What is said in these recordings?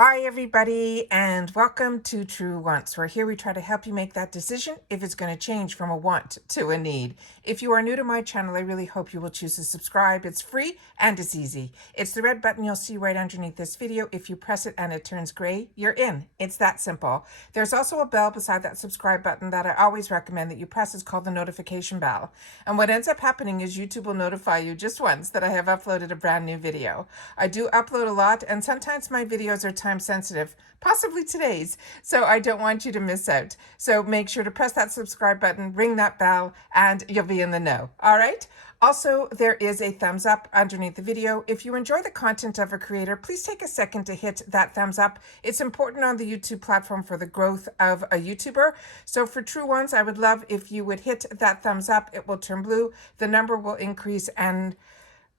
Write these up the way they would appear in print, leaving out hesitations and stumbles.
Hi, everybody, and welcome to True Wants, where here we try to help you make that decision if it's going to change from a want to a need. If you are new to my channel, I really hope you will choose to subscribe. It's free and it's easy. It's the red button you'll see right underneath this video. If you press it and it turns gray, you're in. It's that simple. There's also a bell beside that subscribe button that I always recommend that you press. It's called the notification bell. And what ends up happening is YouTube will notify you just once that I have uploaded a brand new video. I do upload a lot, and sometimes my videos are time sensitive, possibly today's, so I don't want you to miss out. So make sure to press that subscribe button, ring that bell, and you'll be in the know. All right? Also, there is a thumbs up underneath the video. If you enjoy the content of a creator, please take a second to hit that thumbs up. It's important on the YouTube platform for the growth of a YouTuber. So for True Ones, I would love if you would hit that thumbs up. It will turn blue, the number will increase, and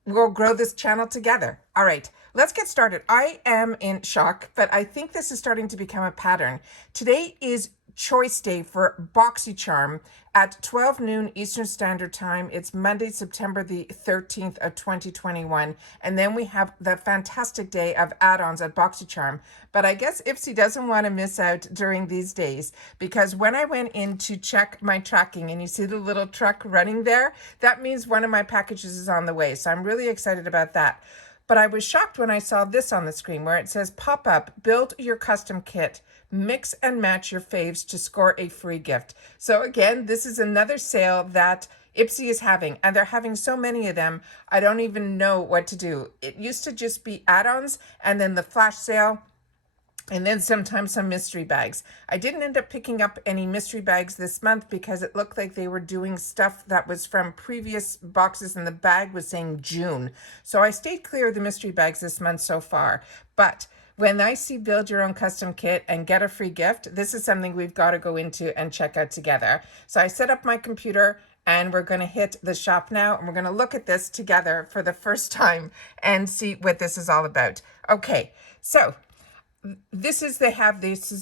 we'll grow this channel together. All right, let's get started. I am in shock, but I think this is starting to become a pattern. Today is choice day for BoxyCharm at 12 noon Eastern Standard Time. It's Monday, September the 13th of 2021. And then we have the fantastic day of add-ons at BoxyCharm. But I guess IPSY doesn't want to miss out during these days, because when I went in to check my tracking and you see the little truck running there, that means one of my packages is on the way. So I'm really excited about that. But I was shocked when I saw this on the screen where it says pop-up, build your custom kit, mix and match your faves to score a free gift. So again, this is another sale that IPSY is having, and they're having so many of them, I don't even know what to do. It used to just be add-ons and then the flash sale, and then sometimes some mystery bags. I didn't end up picking up any mystery bags this month because it looked like they were doing stuff that was from previous boxes and the bag was saying June. So I stayed clear of the mystery bags this month so far. But when I see build your own custom kit and get a free gift, this is something we've got to go into and check out together. So I set up my computer and we're going to hit the shop now, and we're going to look at this together for the first time and see what this is all about. Okay, so this is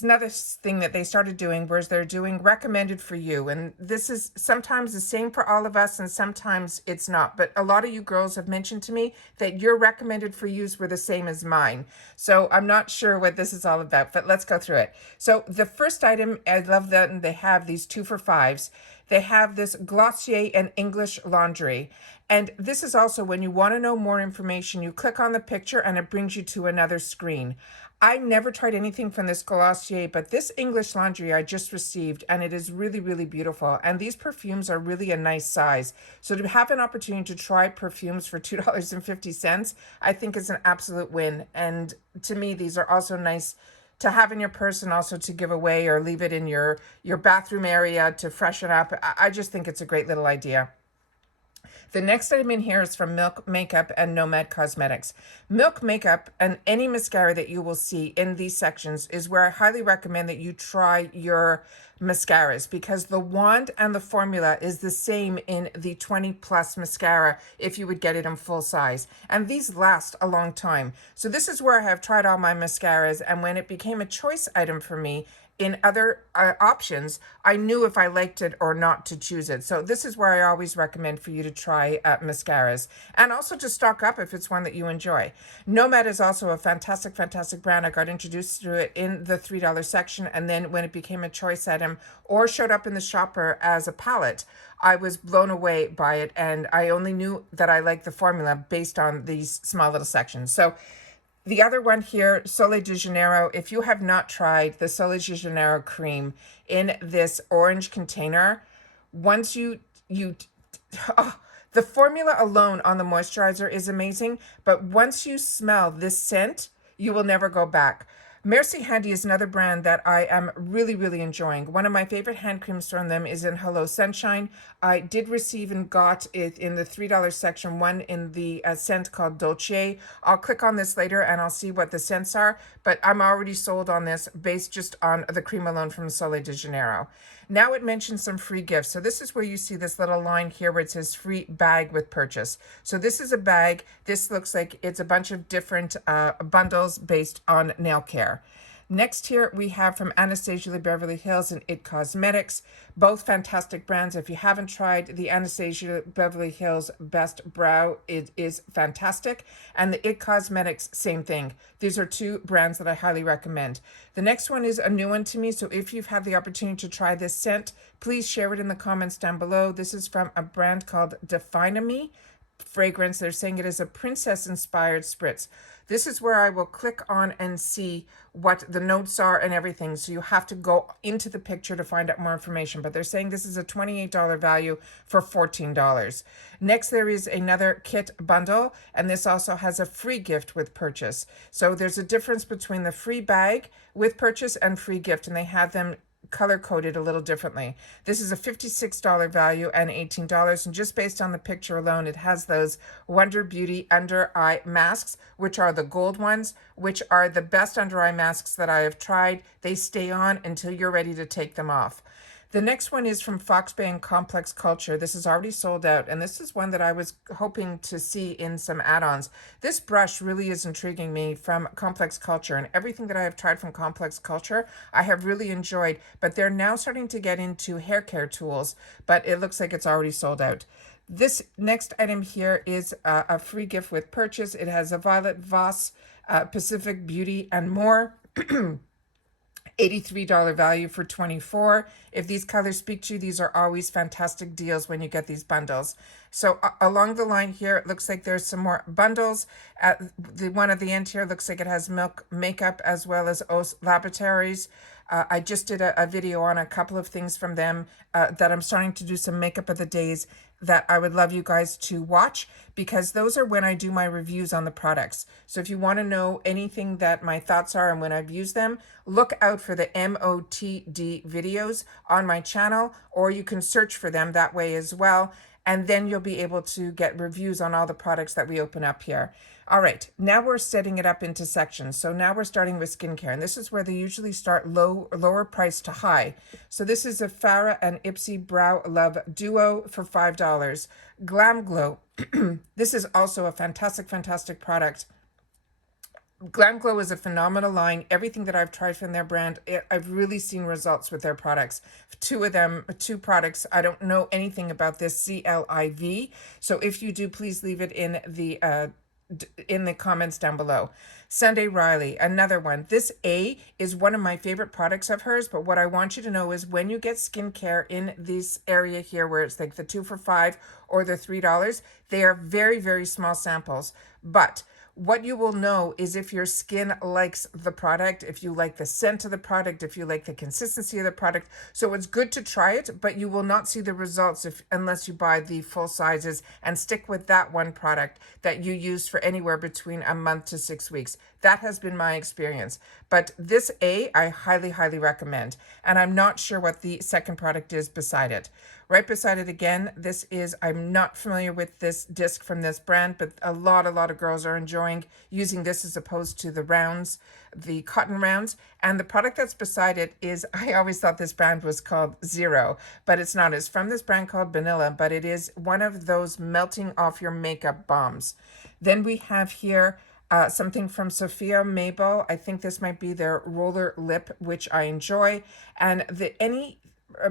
another thing that they started doing, whereas they're doing recommended for you, and this is sometimes the same for all of us and sometimes it's not, but a lot of you girls have mentioned to me that your recommended for yous were the same as mine, so I'm not sure what this is all about, but let's go through it. So the first item, I love that they have these 2 for $5s. They have this Glossier and English laundry. And this is also when you want to know more information, you click on the picture and it brings you to another screen. I never tried anything from this Glossier, but this English laundry I just received, and it is really, really beautiful. And these perfumes are really a nice size. So to have an opportunity to try perfumes for $2.50, I think is an absolute win. And to me, these are also nice to have in your purse and also to give away or leave it in your bathroom area to freshen up. I just think it's a great little idea. The next item in here is from Milk Makeup and Nomad Cosmetics. Milk Makeup and any mascara that you will see in these sections is where I highly recommend that you try your mascaras, because the wand and the formula is the same in the 20 plus mascara if you would get it in full size, and these last a long time. So this is where I have tried all my mascaras, and when it became a choice item for me in other options, I knew if I liked it or not to choose it. So this is where I always recommend for you to try mascaras, and also to stock up if it's one that you enjoy. Nomad is also a fantastic, fantastic brand. I got introduced to it in the $3 section, and then when it became a choice item or showed up in the shopper as a palette, I was blown away by it, and I only knew that I liked the formula based on these small little sections. So the other one here, Zola De Janeiro. If you have not tried the Zola De Janeiro cream in this orange container, once the formula alone on the moisturizer is amazing, but once you smell this scent, you will never go back. Merci Handy is another brand that I am really, really enjoying. One of my favorite hand creams from them is in Hello Sunshine. I did receive and got it in the $3 section, one in the scent called Dolce. I'll click on this later and I'll see what the scents are, but I'm already sold on this based just on the cream alone from Zola De Janeiro. Now it mentions some free gifts. So this is where you see this little line here where it says free bag with purchase. So this is a bag. This looks like it's a bunch of different bundles based on Nailcare. Next here we have from Anastasia de Beverly Hills and It Cosmetics, both fantastic brands. If you haven't tried the Anastasia Beverly Hills Best Brow, it is fantastic. And the It Cosmetics, same thing. These are two brands that I highly recommend. The next one is a new one to me, so if you've had the opportunity to try this scent, please share it in the comments down below. This is from a brand called Define Me fragrance. They're saying it is a princess inspired spritz. This is where I will click on and see what the notes are and everything. So you have to go into the picture to find out more information. But they're saying this is a $28 value for $14. Next, there is another kit bundle, and this also has a free gift with purchase. So there's a difference between the free bag with purchase and free gift, and they have them color coded a little differently. This is a $56 value and $18, and just based on the picture alone, it has those Wonder Beauty under eye masks, which are the gold ones, which are the best under eye masks that I have tried. They stay on until you're ready to take them off. The next one is from Fox Bay and Complex Culture. This is already sold out, and this is one that I was hoping to see in some add-ons. This brush really is intriguing me from Complex Culture, and everything that I have tried from Complex Culture, I have really enjoyed, but they're now starting to get into hair care tools, but it looks like it's already sold out. This next item here is a free gift with purchase. It has a Violet Voss, Pacific Beauty, and more. $83 value for $24. If these colors speak to you, these are always fantastic deals when you get these bundles. So along the line here, it looks like there's some more bundles. The one at the end here looks like it has Milk Makeup as well as Os Laboratories. I just did a video on a couple of things from them that I'm starting to do some makeup of the days that I would love you guys to watch, because those are when I do my reviews on the products. So if you want to know anything that my thoughts are and when I've used them, look out for the MOTD videos on my channel, or you can search for them that way as well. And then you'll be able to get reviews on all the products that we open up here. All right, now we're setting it up into sections. So now we're starting with skincare, and this is where they usually start lower price to high. So this is a Farah and IPSY Brow Love Duo for $5. Glam Glow. This is also a fantastic product. Glam Glow is a phenomenal line. Everything that I've tried from their brand, I've really seen results with their products. Two products, I don't know anything about this CLIV. So if you do, please leave it in the comments down below. Sunday Riley, another one. This A is one of my favorite products of hers, but what I want you to know is when you get skincare in this area here where it's like the 2 for $5 or the $3, they are very small samples. But what you will know is if your skin likes the product, if you like the scent of the product, if you like the consistency of the product. So it's good to try it, but you will not see the results unless you buy the full sizes and stick with that one product that you use for anywhere between a month to 6 weeks. That has been my experience. But this A, I highly recommend. And I'm not sure what the second product is beside it. Right beside it again, this is, I'm not familiar with this disc from this brand, but a lot of girls are enjoying using this as opposed to the rounds, the cotton rounds. And the product that's beside it is, I always thought this brand was called Zero, but it's not. It's from this brand called Vanilla, but it is one of those melting off your makeup bombs. Then we have here something from Sophia Mabel. I think this might be their roller lip, which I enjoy. And any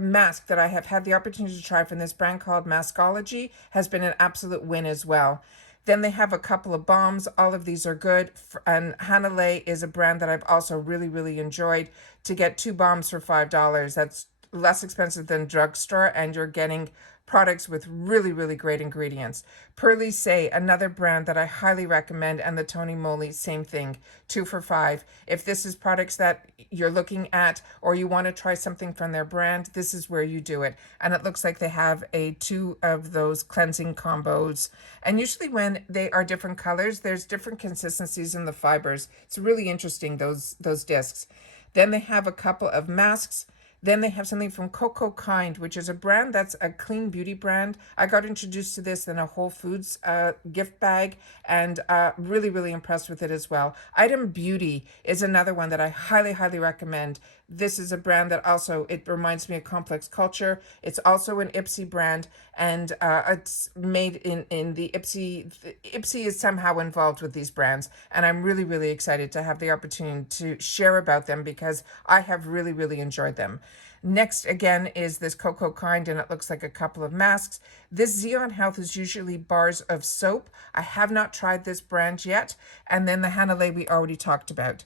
mask that I have had the opportunity to try from this brand called Maskology has been an absolute win as well. Then they have a couple of balms. All of these are good. And Hanalei is a brand that I've also really enjoyed. To get 2 balms for $5, that's less expensive than Drugstore, and you're getting products with really great ingredients. Pearly Say, another brand that I highly recommend, and the Tony Moly, same thing, 2 for $5. If this is products that you're looking at or you want to try something from their brand, this is where you do it. And it looks like they have 2 of those cleansing combos. And usually when they are different colors, there's different consistencies in the fibers. It's really interesting, those discs. Then they have a couple of masks. Then they have something from Coco Kind, which is a brand that's a clean beauty brand. I got introduced to this in a Whole Foods gift bag, and really, really impressed with it as well. Item Beauty is another one that I highly, highly recommend. This is a brand that also, it reminds me of Complex Culture. It's also an IPSY brand, and it's made in the IPSY. IPSY is somehow involved with these brands, and I'm really, really excited to have the opportunity to share about them because I have really, really enjoyed them. Next, again, is this Coco Kind, and it looks like a couple of masks. This Zeon Health is usually bars of soap. I have not tried this brand yet. And then the Hanalei we already talked about.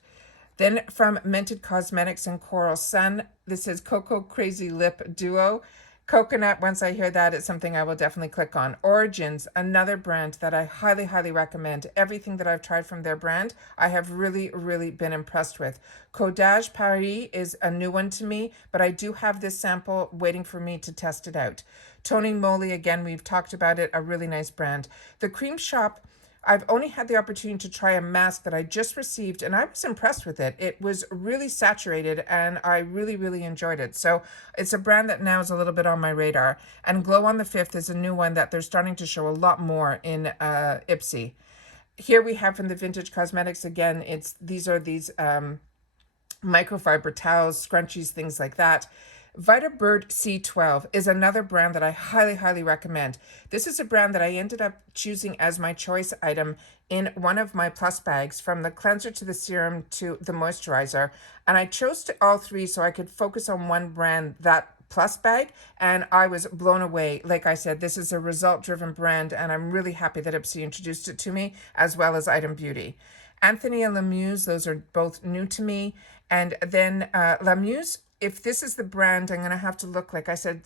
Then from Mented Cosmetics and Coral Sun, this is Cocoa Crazy Lip Duo. Coconut, once I hear that, it's something I will definitely click on. Origins, another brand that I highly, highly recommend. Everything that I've tried from their brand, I have really, really been impressed with. Codage Paris is a new one to me, but I do have this sample waiting for me to test it out. Toning Moly, again, we've talked about it, a really nice brand. The Cream Shop, I've only had the opportunity to try a mask that I just received, and I was impressed with it. It was really saturated, and I really, really enjoyed it. So it's a brand that now is a little bit on my radar. And Glow on the 5th is a new one that they're starting to show a lot more in IPSY. Here we have from the Vintage Cosmetics, again, these are microfiber towels, scrunchies, things like that. VitaBird C12 is another brand that I highly, highly recommend. This is a brand that I ended up choosing as my choice item in one of my plus bags, from the cleanser to the serum to the moisturizer. And I chose all three so I could focus on one brand, that plus bag, and I was blown away. Like I said, this is a result-driven brand, and I'm really happy that IPSY introduced it to me, as well as Item Beauty. Anthony and Lamuse, those are both new to me. And then Lamuse, if this is the brand, I'm going to have to look, like I said,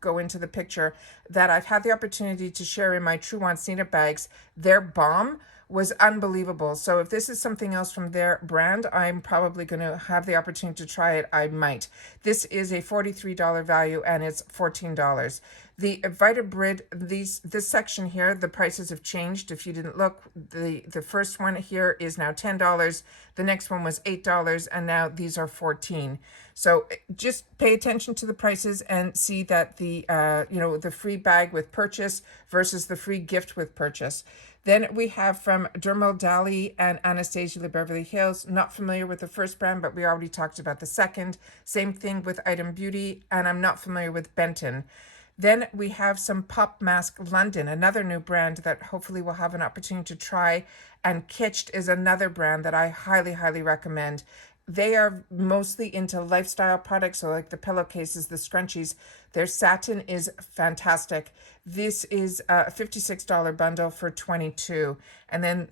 go into the picture, that I've had the opportunity to share in my True Wants Nita bags. Their balm was unbelievable. So if this is something else from their brand, I'm probably going to have the opportunity to try it. I might. This is a $43 value, and it's $14. The VitaBrid, this section here, the prices have changed. If you didn't look, the first one here is now $10. The next one was $8, and now these are $14. So just pay attention to the prices and see that the free bag with purchase versus the free gift with purchase. Then we have from Dermal Dali and Anastasia de Beverly Hills. Not familiar with the first brand, but we already talked about the second. Same thing with Item Beauty, and I'm not familiar with Benton. Then we have some Pop Mask London, another new brand that hopefully we'll have an opportunity to try. And Kitsched is another brand that I highly, highly recommend. They are mostly into lifestyle products, so like the pillowcases, the scrunchies. Their satin is fantastic. This is a $56 bundle for $22, and then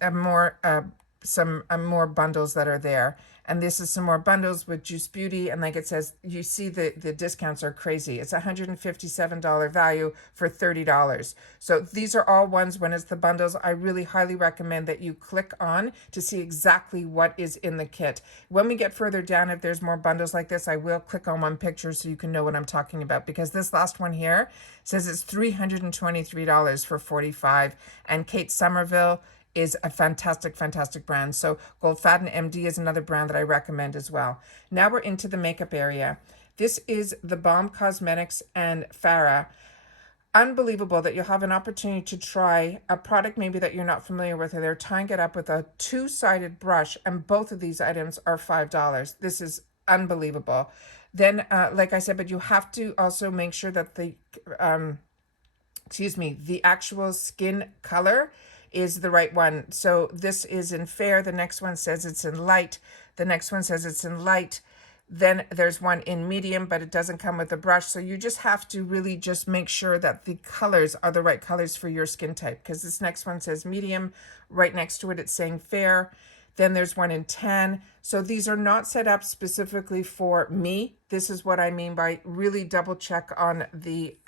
some more bundles that are there. And this is some more bundles with Juice Beauty, and like it says, you see the discounts are crazy. It's $157 value for $30. So these are all ones when it's the bundles. I really highly recommend that you click on to see exactly what is in the kit. When we get further down, if there's more bundles like this, I will click on one picture so you can know what I'm talking about, because this last one here says it's $323 for $45, and Kate Somerville is a fantastic, fantastic brand. So Goldfaden MD is another brand that I recommend as well. Now we're into the makeup area. This is the Balm Cosmetics and Farah. Unbelievable that you'll have an opportunity to try a product maybe that you're not familiar with, or they're tying it up with a two-sided brush, and both of these items are $5. This is unbelievable. Then, like I said, but you have to also make sure that the actual skin color is the right one. So this is in fair. The next one says it's in light. The next one says it's in light. Then there's one in medium, but it doesn't come with a brush. So you just have to really just make sure that the colors are the right colors for your skin type, because this next one says medium. Right next to it, it's saying fair. Then there's one in tan. So these are not set up specifically for me. This is what I mean by really double check on the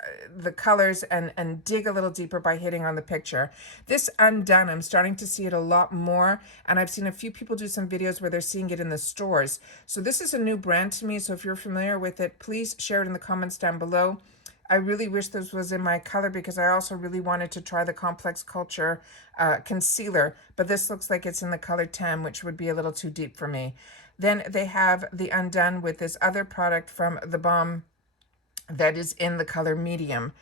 colors and dig a little deeper by hitting on the picture. This Undone, I'm starting to see it a lot more, and I've seen a few people do some videos where they're seeing it in the stores. So this is a new brand to me. So if you're familiar with it, please share it in the comments down below. I really wish this was in my color because I also really wanted to try the Complex Culture concealer, but this looks like it's in the color 10, which would be a little too deep for me. Then they have the Undone with this other product from the Balm that is in the color medium.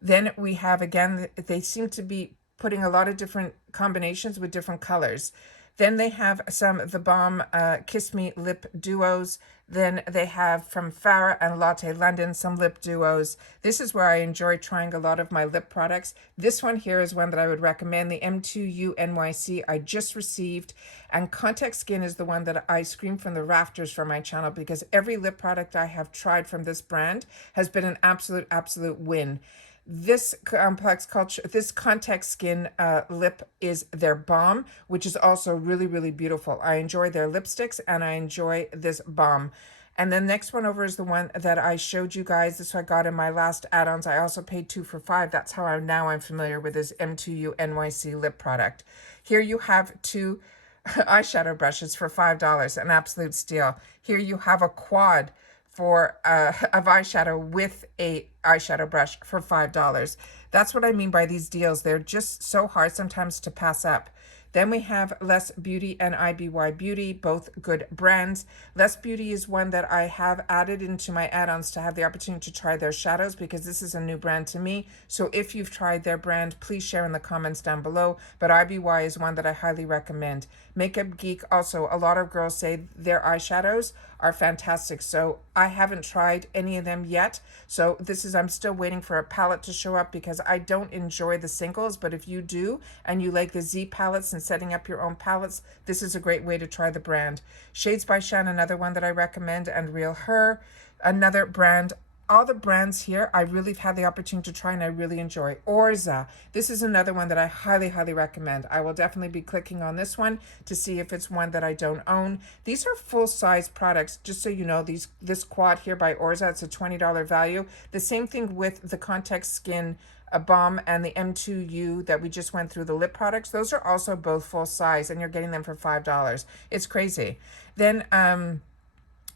Then we have, again, they seem to be putting a lot of different combinations with different colors. Then they have some of the Balm Kiss Me lip duos. Then they have from Farah and Latte London some lip duos. This is where I enjoy trying a lot of my lip products. This one here is one that I would recommend, the M2U NYC I just received. And Contact Skin is the one that I scream from the rafters for my channel because every lip product I have tried from this brand has been an absolute win. This Complex Culture, this Contact Skin lip is their balm, which is also really beautiful. I enjoy their lipsticks and I enjoy this balm. And then next one over is the one that I showed you guys. This I got in my last add-ons. I also paid 2 for $5. That's how I'm familiar with this M2U NYC lip product. Here you have 2 eyeshadow brushes for $5, an absolute steal. Here you have a quad for of eyeshadow with a eyeshadow brush for $5. That's what I mean by these deals. They're just so hard sometimes to pass up. Then we have Less Beauty and Iby Beauty, both good brands. Less Beauty is one that I have added into my add-ons to have the opportunity to try their shadows because this is a new brand to me. So if you've tried their brand, please share in the comments down below. But Iby is one that I highly recommend. Makeup Geek, also a lot of girls say their eyeshadows are fantastic. So I haven't tried any of them yet. So I'm still waiting for a palette to show up because I don't enjoy the singles. But if you do and you like the Z palettes and setting up your own palettes, this is a great way to try the brand. Shades by Shan, another one that I recommend, and Real Her, another brand. All the brands here I really have had the opportunity to try and I really enjoy. Orza, this is another one that I highly recommend. I will definitely be clicking on this one to see if it's one that I don't own. These are full-size products, just so you know. This quad here by Orza, it's a $20 value. The same thing with the Contact Skin balm and the M2U that we just went through, the lip products. Those are also both full size and you're getting them for $5. It's crazy. Then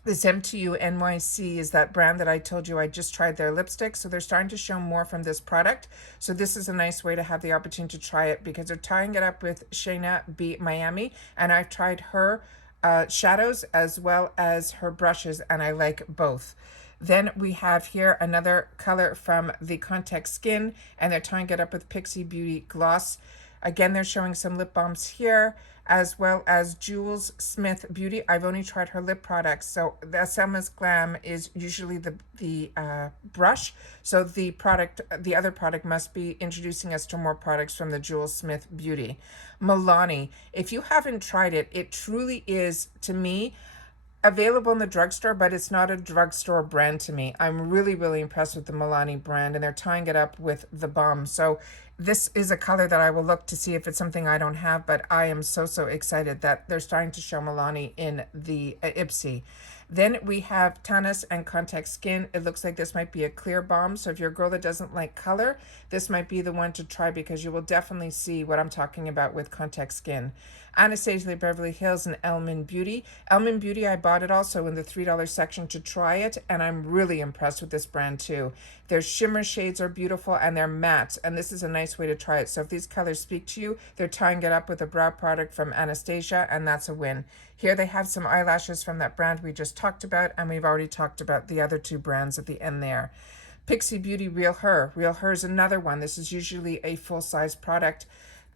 this M2U NYC is that brand that I told you I just tried their lipstick. So they're starting to show more from this product. So this is a nice way to have the opportunity to try it because they're tying it up with Shayna B Miami. And I've tried her shadows as well as her brushes and I like both. Then we have here another color from the Contact Skin and they're tying it up with Pixie Beauty Gloss. Again, they're showing some lip balms here, as well as Jules Smith Beauty. I've only tried her lip products. So the Selma's Glam is usually the brush. So the other product must be introducing us to more products from the Jules Smith Beauty. Milani, if you haven't tried it, it truly is, to me, available in the drugstore, but it's not a drugstore brand to me. I'm really impressed with the Milani brand, and they're tying it up with the balm. So this is a color that I will look to see if it's something I don't have, but I am so excited that they're starting to show Milani in the IPSY. Then we have Tanis and Contact Skin. It looks like this might be a clear balm. So if you're a girl that doesn't like color, this might be the one to try because you will definitely see what I'm talking about with Contact Skin. Anastasia Beverly Hills and Elmin Beauty. Elmin Beauty, I bought it also in the $3 section to try it, and I'm really impressed with this brand too. Their shimmer shades are beautiful and they're matte, and this is a nice way to try it. So if these colors speak to you, they're tying it up with a brow product from Anastasia, and that's a win. Here they have some eyelashes from that brand we just talked about, and we've already talked about the other 2 brands at the end there. Pixie Beauty Real Her. Real Her is another one. This is usually a full-size product.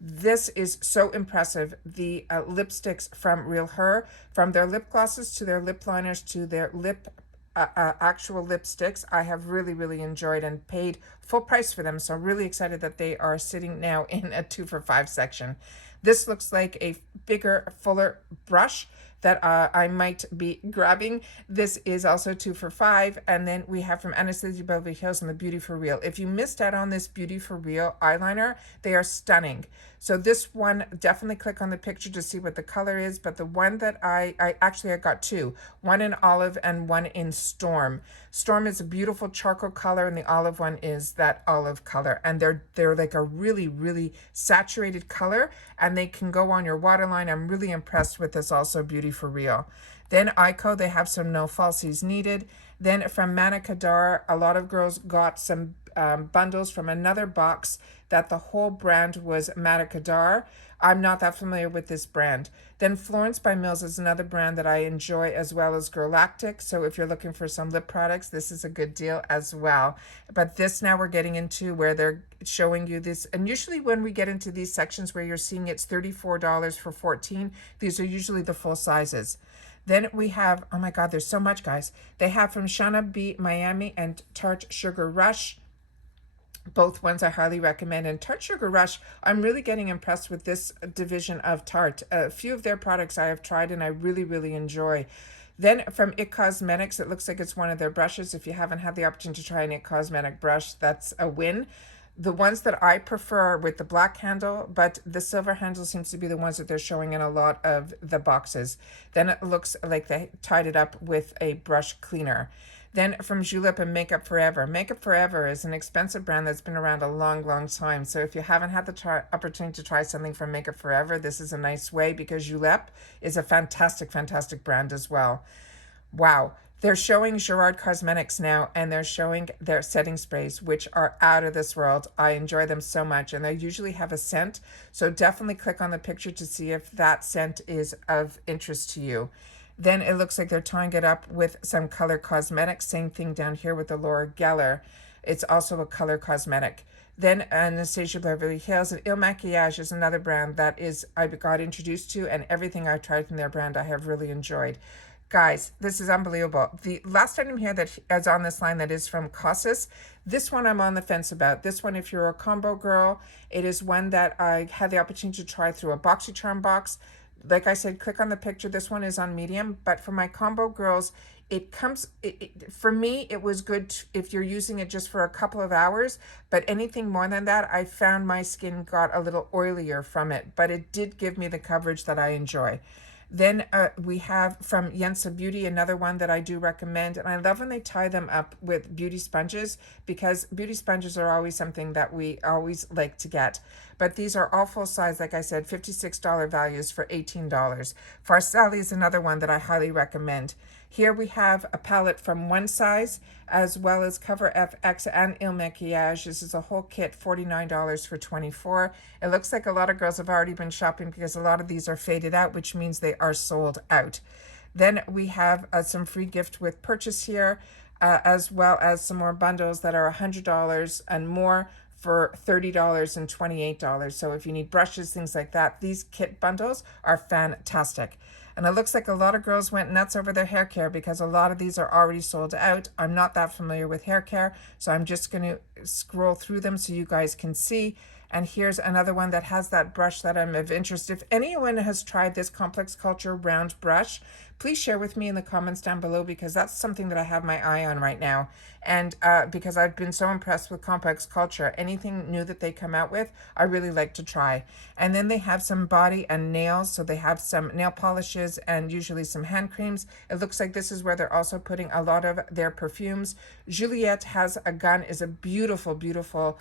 This is so impressive. The lipsticks from Real Her, from their lip glosses to their lip liners to their actual lipsticks, I have really enjoyed and paid full price for them. So I'm really excited that they are sitting now in a 2 for $5 section. This looks like a bigger, fuller brush that I might be grabbing. This is also 2 for $5. And then we have from Anastasia Beverly Hills and the Beauty for Real. If you missed out on this Beauty for Real eyeliner, they are stunning. So this one, definitely click on the picture to see what the color is. But the one that I got 2, one in olive and one in storm. Storm is a beautiful charcoal color and the olive one is that olive color. And they're like a really saturated color and they can go on your waterline. I'm really impressed with this also Beauty for Real. Then ICO, they have some no falsies needed. Then from Manicadar, a lot of girls got some bundles from another box that the whole brand was Manicadar. I'm not that familiar with this brand. Then Florence by Mills is another brand that I enjoy, as well as Girlactic. So if you're looking for some lip products, this is a good deal as well. But this, now we're getting into where they're showing you this. And usually when we get into these sections where you're seeing it's $34 for 14, these are usually the full sizes. Then we have, oh my God, there's so much, guys. They have from Shauna B. Miami and Tarte Sugar Rush. Both ones I highly recommend. And Tarte Sugar Rush, I'm really getting impressed with this division of Tarte. A few of their products I have tried and I really, really enjoy. Then from IT Cosmetics, it looks like it's one of their brushes. If you haven't had the opportunity to try an IT Cosmetic brush, that's a win. The ones that I prefer are with the black handle, but the silver handle seems to be the ones that they're showing in a lot of the boxes. Then it looks like they tied it up with a brush cleaner. Then from Julep and Makeup Forever. Makeup Forever is an expensive brand that's been around a long, long time. So if you haven't had the opportunity to try something from Makeup Forever, this is a nice way, because Julep is a fantastic, fantastic brand as well. Wow. They're showing Gerard Cosmetics now, and they're showing their setting sprays, which are out of this world. I enjoy them so much, and they usually have a scent. So definitely click on the picture to see if that scent is of interest to you. Then it looks like they're tying it up with some color cosmetics. Same thing down here with the Laura Geller. It's also a color cosmetic. Then Anastasia Beverly Hills and Il Maquillage is another brand that I got introduced to, and everything I've tried from their brand I have really enjoyed. Guys, this is unbelievable. The last item here that is on this line that is from Cossus, this one I'm on the fence about. This one, if you're a combo girl, it is one that I had the opportunity to try through a BoxyCharm box. Like I said, click on the picture. This one is on medium, but for my combo girls, for me, it was good if you're using it just for a couple of hours, but anything more than that, I found my skin got a little oilier from it, but it did give me the coverage that I enjoy. Then we have from Iby Beauty, another one that I do recommend. And I love when they tie them up with beauty sponges, because beauty sponges are always something that we always like to get. But these are all full size, like I said, $56 values for $18. Farsali is another one that I highly recommend. Here we have a palette from One Size, as well as Cover FX and Il Maquillage. This is a whole kit, $49 for $24. It looks like a lot of girls have already been shopping, because a lot of these are faded out, which means they are sold out. Then we have some free gift with purchase here, as well as some more bundles that are $100 and more for $30 and $28. So if you need brushes, things like that, these kit bundles are fantastic. And it looks like a lot of girls went nuts over their hair care, because a lot of these are already sold out. I'm not that familiar with hair care, so I'm just going to scroll through them so you guys can see. And here's another one that has that brush that I'm of interest. If anyone has tried this Complex Culture round brush, please share with me in the comments down below, because that's something that I have my eye on right now. And because I've been so impressed with Complex Culture, anything new that they come out with, I really like to try. And then they have some body and nails. So they have some nail polishes and usually some hand creams. It looks like this is where they're also putting a lot of their perfumes. Juliette Has a Gun is a beautiful, beautiful,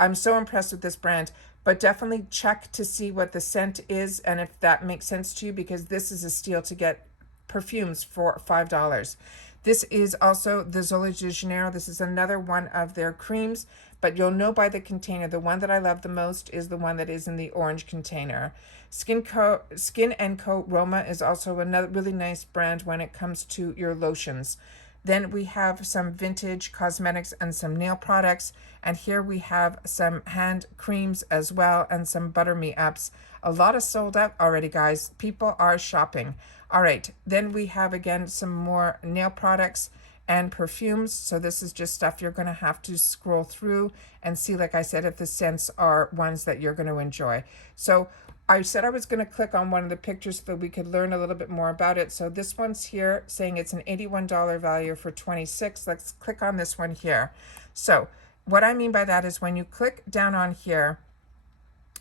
I'm so impressed with this brand, but definitely check to see what the scent is and if that makes sense to you, because this is a steal to get perfumes for $5. This is also the Zola De Janeiro. This is another one of their creams, but you'll know by the container. The one that I love the most is the one that is in the orange container. Skin & Co. Roma is also another really nice brand when it comes to your lotions. Then we have some vintage cosmetics and some nail products. And here we have some hand creams as well, and some Butter Me Ups. A lot of sold out already, guys. People are shopping. All right. Then we have, again, some more nail products and perfumes. So this is just stuff you're going to have to scroll through and see, like I said, if the scents are ones that you're going to enjoy. So I said I was going to click on one of the pictures so that we could learn a little bit more about it. So this one's here saying it's an $81 value for $26. Let's click on this one here. So what I mean by that is when you click down on here,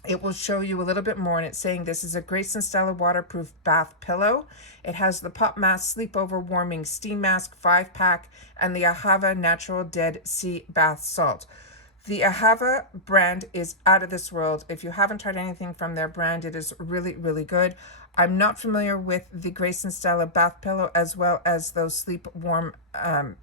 it will show you a little bit more, and it's saying this is a Grace and Stella waterproof bath pillow. It has the Pop Mask Sleepover Warming Steam Mask 5-pack and the Ahava Natural Dead Sea Bath Salt. The Ahava brand is out of this world. If you haven't tried anything from their brand, it is really, really good. I'm not familiar with the Grace and Stella bath pillow as well as those sleep warm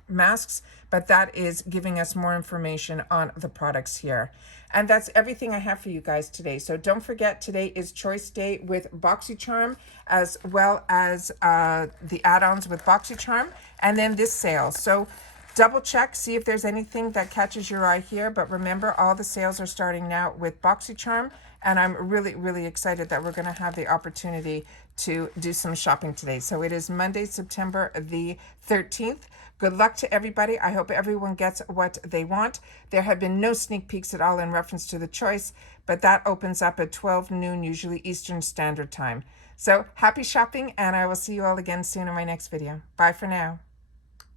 masks, but that is giving us more information on the products here. And that's everything I have for you guys today. So don't forget, today is Choice Day with BoxyCharm, as well as the add-ons with BoxyCharm, and then this sale. So double check, see if there's anything that catches your eye here. But remember, all the sales are starting now with BoxyCharm, and I'm really, really excited that we're going to have the opportunity to do some shopping today. So it is Monday, September the 13th. Good luck to everybody. I hope everyone gets what they want. There have been no sneak peeks at all in reference to the choice, but that opens up at 12 noon, usually Eastern Standard Time. So happy shopping, and I will see you all again soon in my next video. Bye for now.